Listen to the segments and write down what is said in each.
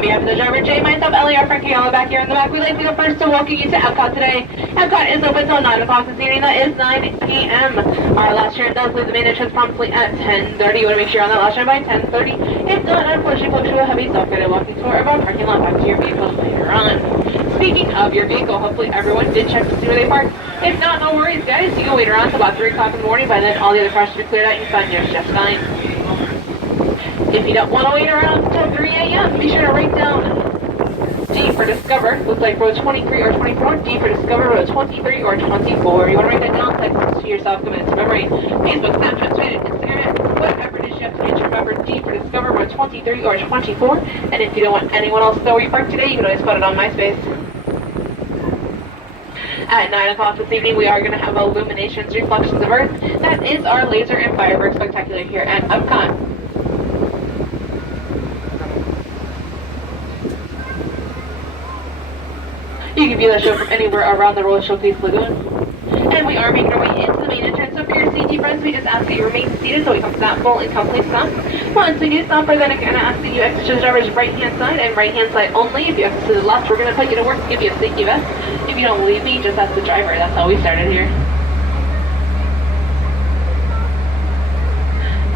We have the driver Jay, myself, Ellie, our Frankie, all back here in the back. We'd like to go first to walking you to Epcot today. Epcot is open until 9 o'clock this evening. That is 9 p.m. Our last train does leave the main entrance promptly at 10:30. You want to make sure you're on that last train by 10:30. If not, unfortunately, folks, you will have a self-guided walking tour of our parking lot back to your vehicle later on. Speaking of your vehicle, hopefully everyone did check to see where they parked. If not, no worries, guys. You can wait around until about 3 o'clock in the morning. By then, all the other cars should be cleared out. You can find yours just fine. If you don't want to wait around until 3 a.m., be sure to write down D for Discover, looks like row 23 or 24, D for Discover, row 23 or 24. You want to write that down, text this to yourself, commit it to memory. Facebook, Snapchat, Twitter, Instagram, whatever it is you have to get, remember D for Discover, row 23 or 24. And if you don't want anyone else to know where you parked today, you can always put it on MySpace. At 9 o'clock this evening, we are going to have Illuminations, Reflections of Earth. That is our laser and fireworks spectacular here at Epcot. You can view that show from anywhere around the Roller Showcase Lagoon. And we are making our way into the main entrance. So for your CT friends, we just ask that you remain seated so we come to that full and complete stop. Once we do stop, we're then going to ask that you exit to the driver's right-hand side and right-hand side only. If you exit to the left, we're going to put you to work and give you a safety vest. If you don't believe me, just ask the driver. That's how we started here.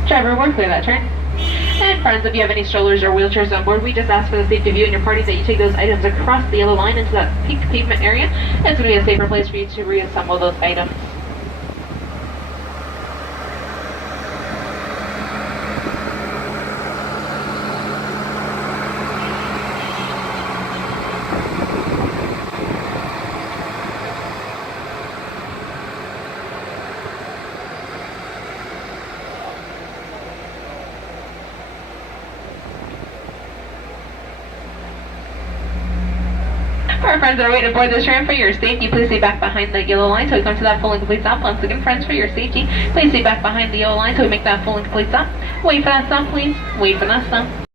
Driver, we're clear that turn. And friends, if you have any strollers or wheelchairs on board, we just ask for the safety of you and your party that you take those items across the yellow line into that pink pavement area. It's going to be a safer place for you to reassemble those items. Our friends that are waiting aboard this train, for your safety, please stay back behind the yellow line till we come to that full and complete stop. Once again, friends, for your safety, please stay back behind the yellow line till we make that full and complete stop. Wait for that stop, please. Wait for that stop.